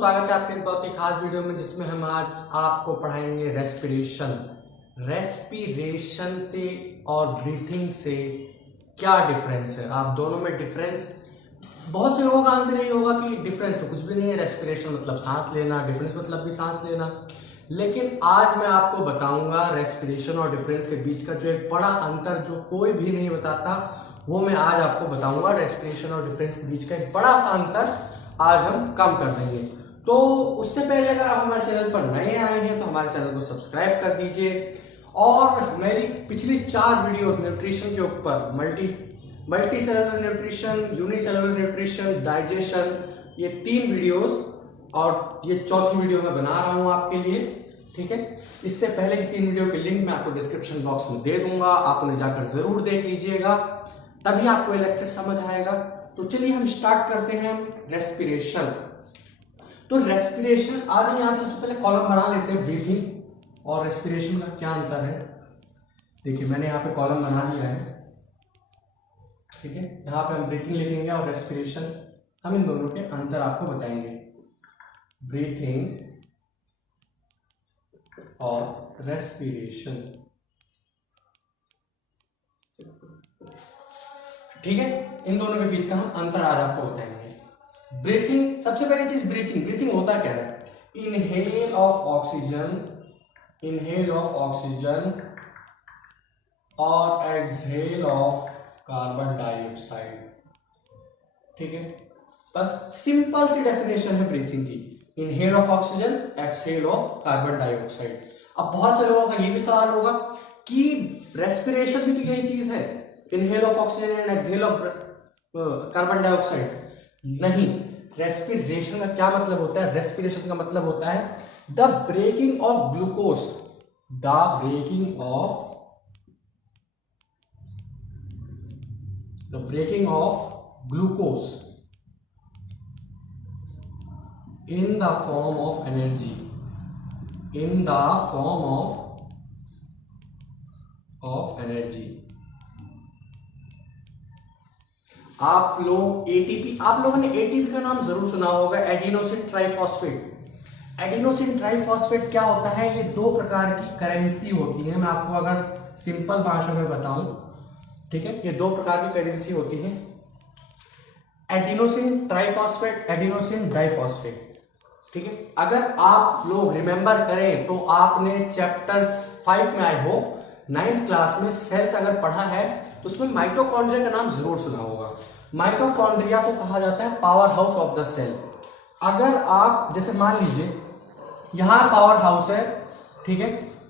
स्वागत है आपके इस बहुत ही खास वीडियो में जिसमें हम आज आपको पढ़ाएंगे रेस्पिरेशन से और ब्रीथिंग से क्या डिफरेंस है। आप दोनों में डिफरेंस, बहुत से लोगों का आंसर यही होगा कि डिफरेंस तो कुछ भी नहीं है, रेस्पिरेशन मतलब सांस लेना, डिफरेंस मतलब भी सांस लेना। लेकिन आज मैं आपको बताऊंगा रेस्पिरेशन और डिफरेंस के बीच का जो एक बड़ा अंतर जो कोई भी नहीं बताता, वो मैं आज आपको बताऊंगा। रेस्पिरेशन और डिफरेंस के बीच का एक बड़ा सा अंतर आज हम कम कर देंगे। तो उससे पहले अगर आप हमारे चैनल पर नए आए हैं तो हमारे चैनल को सब्सक्राइब कर दीजिए और मेरी पिछली 4 वीडियोस न्यूट्रिशन के ऊपर multi cellular nutrition, unicellular nutrition, digestion, ये 3 वीडियोस और ये चौथी वीडियो मैं बना रहा हूं आपके लिए। ठीक है, इससे पहले की 3 वीडियो के लिंक मैं आपको डिस्क्रिप्शन बॉक्स में दे दूंगा, आप उन्हें जाकर जरूर देख लीजिएगा, तभी आपको ये लेक्चर समझ आएगा। तो चलिए हम स्टार्ट करते हैं रेस्पिरेशन। तो रेस्पिरेशन आज हम यहाँ पे सबसे पहले कॉलम बना लेते हैं, ब्रीथिंग और रेस्पिरेशन का क्या अंतर है। देखिए मैंने यहाँ पे कॉलम बना लिया है, ठीक है। यहाँ पे हम ब्रीथिंग लिखेंगे और रेस्पिरेशन, हम इन दोनों के अंतर आपको बताएंगे। ब्रीथिंग और रेस्पिरेशन, ठीक है, इन दोनों के बीच का हम अंतर आज आपको बताएंगे। ब्रीथिंग, सबसे पहली चीज ब्रीथिंग होता क्या है? इनहेल ऑफ ऑक्सीजन और एक्सहेल ऑफ कार्बन डाइऑक्साइड, ठीक है। बस सिंपल सी डेफिनेशन है ब्रीथिंग की, inhale of oxygen, exhale of carbon dioxide. अब बहुत से लोगों का ये भी सवाल होगा कि रेस्पिरेशन भी तो यही चीज है, inhale of oxygen and exhale of carbon dioxide. नहीं, रेस्पिरेशन का क्या मतलब होता है? रेस्पिरेशन का मतलब होता है the breaking of glucose in the form of energy, आप लोगों ने एटीपी का नाम जरूर सुना होगा, एडिनोसिन ट्राइफॉस्फेट क्या होता है? ये 2 प्रकार की करेंसी होती है। मैं आपको अगर सिंपल भाषा में बताऊं, ठीक है, ये 2 प्रकार की करेंसी होती है, एडिनोसिन ट्राइफॉस्फेट, एडिनोसिन डाइफॉस्फेट, ठीक है। अगर आप लोग रिमेंबर करें तो आपने चैप्टर 5 में, आई होप 9th क्लास में सेल्स अगर पढ़ा है तो उसमें माइटोकॉन्ड्रिया का नाम जरूर सुना होगा। माइटोकॉन्ड्रिया को कहा जाता है power house of the cell. अगर आप जैसे मान लीजिए यहां पावर हाउस है, ठीक है,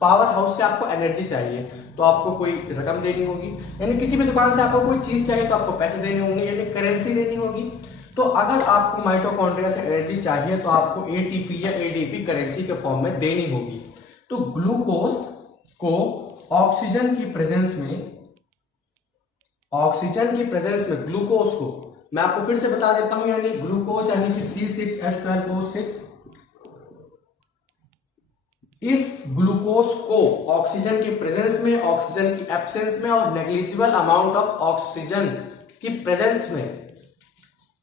पावर हाउस से आपको एनर्जी चाहिए तो आपको कोई रकम देनी होगी, यानी किसी भी दुकान से आपको कोई चीज चाहिए तो आपको पैसे देने होंगे, यानी करेंसी देनी होगी। तो अगर आपको माइटोकॉन्ड्रिया से एनर्जी चाहिए तो आपको एटीपी या एडीपी करेंसी के फॉर्म में देनी होगी। तो ग्लूकोज को ऑक्सीजन की प्रेजेंस में ग्लूकोज को मैं आपको फिर से बता देता हूं, यानी ग्लूकोज यानी कि C6H12O6, इस ग्लूकोज को ऑक्सीजन की प्रेजेंस में, ऑक्सीजन की एब्सेंस में और नेग्लिजिबल अमाउंट ऑफ ऑक्सीजन की प्रेजेंस में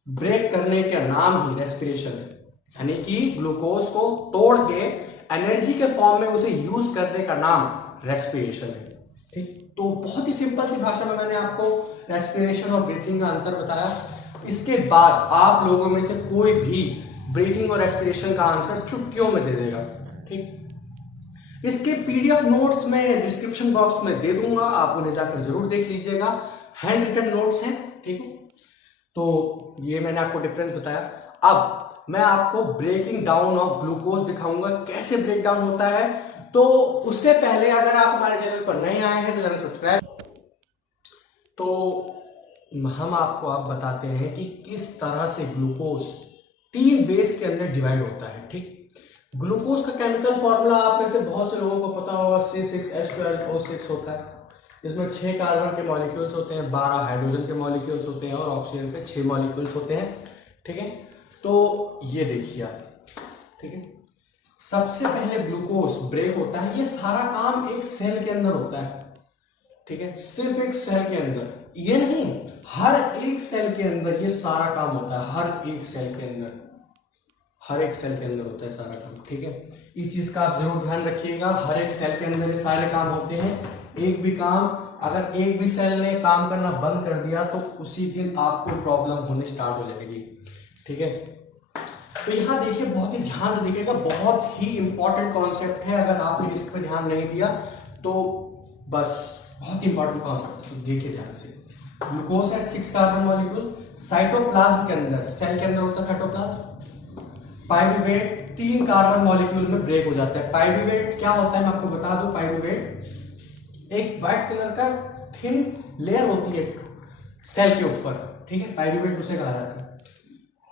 ब्रेक करने का नाम ही रेस्पिरेशन है। यानी कि ग्लूकोज को तोड़ के एनर्जी के फॉर्म में उसे यूज करने का नाम रेस्पिरेशन है, ठीक। तो बहुत ही सिंपल सी भाषा में मैंने आपको रेस्पिरेशन और ब्रीथिंग का अंतर बताया। इसके बाद आप लोगों में से कोई भी ब्रीथिंग और रेस्पिरेशन का आंसर चुटकियों में दे देगा, ठीक। इसके पीडीएफ नोट्स मैं डिस्क्रिप्शन बॉक्स में दे दूंगा, आप उन्हें जाकर जरूर देख लीजिएगा, हैंड रिटन नोट्स हैं, ठीक है। तो ये मैंने आपको डिफरेंस बताया। अब मैं आपको ब्रेकिंग डाउन ऑफ ग्लूकोज दिखाऊंगा, कैसे ब्रेक डाउन होता है। तो उससे पहले अगर आप हमारे चैनल पर नए आए हैं तो चैनल सब्सक्राइब। तो हम आपको अब बताते हैं कि किस तरह से ग्लूकोज 3 वेज के अंदर डिवाइड होता है, ठीक। ग्लूकोज का केमिकल फॉर्मूला आप में से बहुत से लोगों को पता होगा, C6H12O6 होता है। इसमें 6 कार्बन के मॉलिक्यूल्स होते हैं, 12 हाइड्रोजन के मॉलिक्यूल्स होते हैं और ऑक्सीजन के 6 मॉलिक्यूल्स होते हैं, ठीक है। तो ये देखिए आप, ठीक है, सबसे पहले ग्लूकोज ब्रेक होता है। ये सारा काम एक सेल के अंदर होता है, ठीक है, सिर्फ एक सेल के अंदर, ये नहीं, हर एक सेल के अंदर ये सारा काम होता है। हर एक सेल के अंदर हर एक सेल के अंदर होता है सारा काम, ठीक है। इस चीज का आप जरूर ध्यान रखिएगा, हर एक सेल के अंदर ये सारे काम होते हैं। एक भी काम, अगर एक भी सेल ने काम करना बंद कर दिया तो उसी दिन आपको प्रॉब्लम होने स्टार्ट हो जाएगी, ठीक है। तो यहाँ देखिए, बहुत ही ध्यान से देखिएगा, बहुत ही इंपॉर्टेंट कॉन्सेप्ट है। अगर आपने इस पर ध्यान नहीं दिया तो बस, बहुत ही इंपॉर्टेंट कॉन्सेप्ट है, तो देखिए ध्यान से। ग्लूकोज है 6 कार्बन मॉलिक्यूल, साइटोप्लाज्म के अंदर, सेल के अंदर होता है साइटोप्लाज्म। पाइरूवेट 3 कार्बन मॉलिक्यूल में ब्रेक हो जाता है। पाइरूवेट क्या होता है मैं आपको बता दूं, पाइरूवेट एक व्हाइट कलर का थिन लेयर होती है सेल के ऊपर, ठीक है, पाइरूवेट उसे कहा जाता है।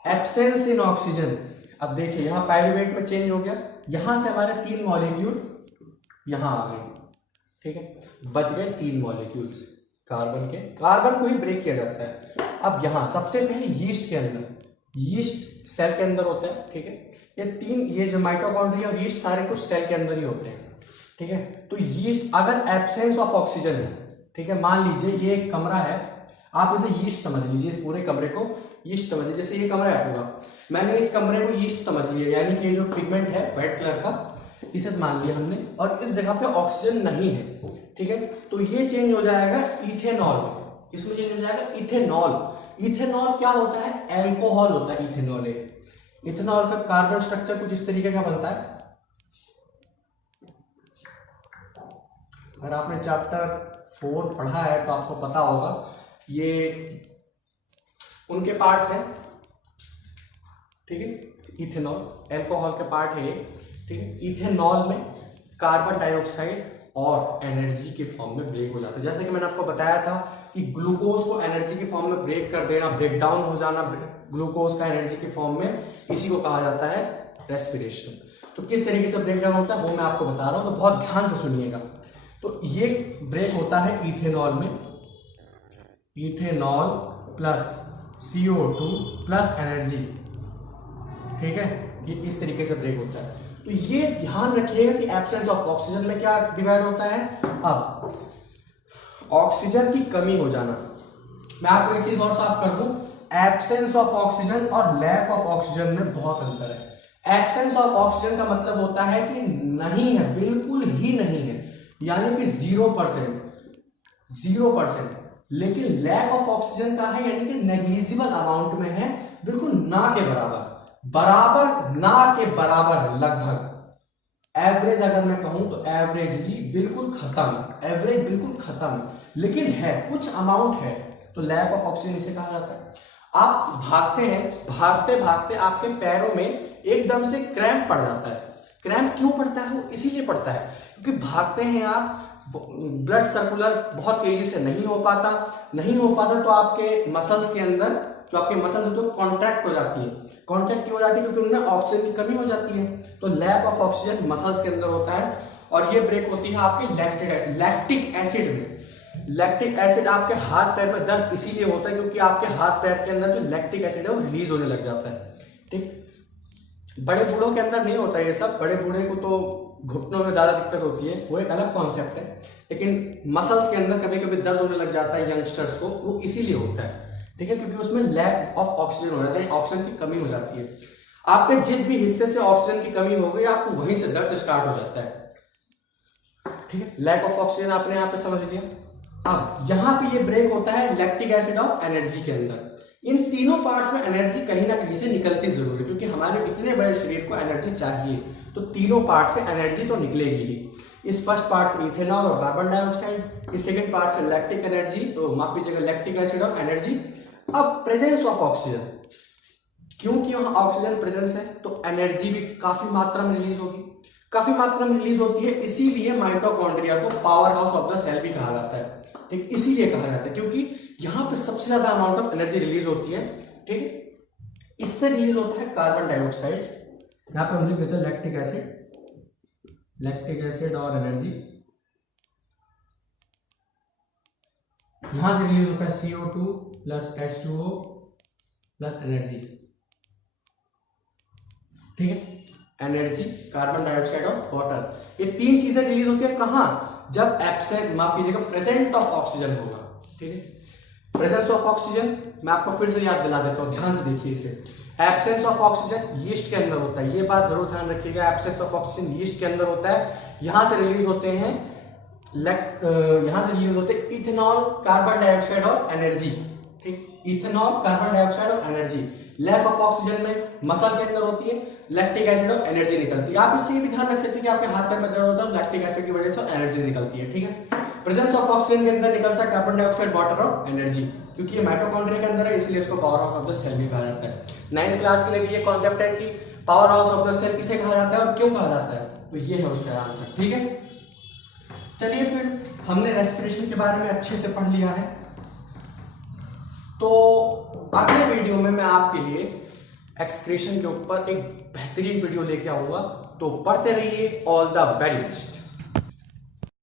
एब्सेंस इन ऑक्सीजन, अब देखिए यहाँ पाइरूवेट में चेंज हो गया, यहां से हमारे 3 मॉलिक्यूल यहां आ गए, ठीक है, बच गए 3 मॉलिक्यूल्स कार्बन के, कार्बन को ही ब्रेक किया जाता है। अब यहां सबसे पहले यीस्ट के अंदर, यीस्ट सेल के अंदर होता है, ठीक है, ये जो माइटोकॉन्ड्रिया और यीस्ट सारे कुछ सेल के अंदर ही होते हैं, ठीक है। तो यीस्ट अगर एब्सेंस ऑफ ऑक्सीजन है, ठीक है, मान लीजिए ये एक कमरा है, आप इसे यीस्ट समझ लीजिए, इस पूरे कमरे को यीस्ट समझिए, जैसे ये कमरा है पूरा, मैंने इस कमरे को यीस्ट समझ लिया, यानी कि ये जो पिगमेंट है व्हाइट कलर का, इसे मान लिया हमने, और इस जगह पे ऑक्सीजन नहीं है, ठीक है, तो ये चेंज हो जाएगा इथेनॉल में, इसमें चेंज हो जाएगा इथेनॉल। इथेनॉल क्या होता है, एल्कोहल होता है इथेनॉल। इथेनॉल का कार्बन स्ट्रक्चर कुछ इस तरीके का बनता है। अगर आपने चैप्टर 4 पढ़ा है तो आपको पता होगा, ये उनके पार्ट्स हैं, ठीक है, इथेनॉल एल्कोहल के पार्ट है, ठीक है। इथेनॉल में कार्बन डाइऑक्साइड और एनर्जी के फॉर्म में ब्रेक हो जाता है। जैसे कि मैंने आपको बताया था कि ग्लूकोज को एनर्जी के फॉर्म में ब्रेक कर देना, ब्रेक डाउन हो जाना ग्लूकोज का एनर्जी के फॉर्म में, इसी को कहा जाता है रेस्पिरेशन। तो किस तरीके से ब्रेक डाउन होता है वो मैं आपको बता रहा हूं, तो बहुत ध्यान से सुनिएगा। तो ये ब्रेक होता है इथेनॉल में, ethanol plus CO2 plus energy, ठीक है, ये इस तरीके से ब्रेक होता है। तो ये ध्यान रखिएगा कि एब्सेंस ऑफ ऑक्सीजन में क्या डिवाइड होता है। अब ऑक्सीजन की कमी हो जाना, मैं आपको एक चीज और साफ कर दूं, एब्सेंस ऑफ ऑक्सीजन और लैक ऑफ ऑक्सीजन में बहुत अंतर है। एब्सेंस ऑफ ऑक्सीजन का मतलब होता है कि नहीं है, बिल्कुल ही नहीं है, यानी कि 0%, लेकिन लैक ऑफ ऑक्सीजन का है, यानी कि नेग्लिजिबल अमाउंट में है, बिल्कुल ना के बराबर, ना के बराबर है लगभग। एवरेज अगर मैं कहूं तो एवरेजली बिल्कुल खत्म, एवरेज बिल्कुल खत्म, लेकिन है कुछ अमाउंट है, तो लैक ऑफ ऑक्सीजन इसे कहा जाता है। आप भागते हैं, भागते भागते आपके पैरों में एकदम से क्रैम्प पड़ जाता है। क्रैम्प क्यों पड़ता है, वो इसीलिए पड़ता है क्योंकि भागते हैं आप, ब्लड सर्कुलर बहुत तेजी से नहीं हो पाता तो आपके मसल्स के अंदर, जो आपके मसल्स है तो कॉन्ट्रैक्ट हो जाती है, क्योंकि उनमें ऑक्सीजन की कमी हो जाती है। तो लैक ऑफ ऑक्सीजन मसल्स के अंदर होता है, और ये ब्रेक होती है आपके लैक्टिक एसिड में। लैक्टिक एसिड आपके हाथ पैर में दर्द इसीलिए होता है क्योंकि आपके हाथ पैर के अंदर जो लैक्टिक एसिड है वो रिलीज होने लग जाता है, ठीक। बड़े बूढ़ों के अंदर नहीं होता ये सब, बड़े बूढ़े को तो घुटनों में ज्यादा दिक्कत होती है, वो एक अलग कॉन्सेप्ट है, लेकिन मसल्स के अंदर कभी कभी दर्द होने लग जाता है यंगस्टर्स को, वो इसीलिए होता है, ठीक है, क्योंकि उसमें लैक ऑफ ऑक्सीजन हो जाता है, ऑक्सीजन की कमी हो जाती है। आपके जिस भी हिस्से से ऑक्सीजन की कमी हो गई, आपको वहीं से दर्द स्टार्ट हो जाता है, ठीक है। लैक ऑफ ऑक्सीजन आपने यहाँ पे समझ लिया। अब यहाँ पे ये ब्रेक होता है लैक्टिक एसिड और एनर्जी के अंदर। इन तीनों पार्ट्स में एनर्जी कहीं ना कहीं से निकलती जरूर है, क्योंकि हमारे इतने बड़े शरीर को एनर्जी चाहिए, तो तीनों पार्ट से एनर्जी तो निकलेगी ही। इस फर्स्ट पार्ट से इथेनॉल और कार्बन डाइऑक्साइड, इस सेकंड पार्ट से लैक्टिक एनर्जी, तो माफ कीजिएगा लैक्टिक एसिड और एनर्जी। अब प्रेजेंस ऑफ ऑक्सीजन, क्योंकि वहां ऑक्सीजन प्रेजेंस है तो एनर्जी भी काफी मात्रा में रिलीज होगी, काफी मात्रा में रिलीज होती है, इसीलिए माइटोकॉन्ड्रिया को power house of the cell भी कहा जाता है, ठीक, इसीलिए कहा जाता है क्योंकि यहां पे सबसे ज्यादा अमाउंट ऑफ एनर्जी रिलीज होती है, ठीक। इससे रिलीज होता है कार्बन डाइऑक्साइड, यहां पे हम लिख देते हैं लैक्टिक एसिड और एनर्जी, यहां से रिलीज होता है CO2 plus H2O plus energy, ठीक है, एनर्जी, कार्बन डाइऑक्साइड और वाटर, ये तीन चीजें रिलीज होती है कहां, जब एब्सेंट, माफ कीजिएगा, प्रेजेंट ऑफ ऑक्सीजन होगा, ठीक है। प्रेजेंस ऑफ ऑक्सीजन मैं आपको फिर से याद दिला देता हूं, ध्यान से देखिए इसे। एब्सेंस ऑफ ऑक्सीजन यीस्ट के अंदर होता है, ये बात जरूर ध्यान रखिएगा, एब्सेंस ऑफ ऑक्सीजन यीस्ट के अंदर होता है। यहां से रिलीज होते हैं इथेनॉल, कार्बन डाइऑक्साइड और एनर्जी, ठीक, इथेनॉल, कार्बन डाइऑक्साइड और एनर्जी। लैक ऑफ ऑक्सीजन में मसल के अंदर होती है, लैक्टिक एसिड और एनर्जी निकलती है। आप इससे भी ध्यान रख सकते हैं कि आपके हाथ पैर में दर्द होता है, लैक्टिक एसिड की वजह से एनर्जी निकलती है, ठीक है। प्रेजेंस ऑफ ऑक्सीजन के अंदर निकलता है कार्बन डाइऑक्साइड, वाटर और एनर्जी, क्योंकि ये माइटोकॉन्ड्रिया के अंदर है, इसलिए इसको power house of the cell भी कहा जाता है। 9th क्लास के लिए भी ये कॉन्सेप्ट है कि power house of the cell किसे कहा जाता है और क्यों कहा जाता है, तो ये है उसका आंसर, ठीक है। चलिए फिर हमने रेस्पिरेशन के बारे में अच्छे से पढ़ लिया है, तो अगले वीडियो में मैं आपके लिए एक्सक्रीशन के ऊपर एक बेहतरीन वीडियो लेके आऊंगा, तो पढ़ते रहिए। All the very best.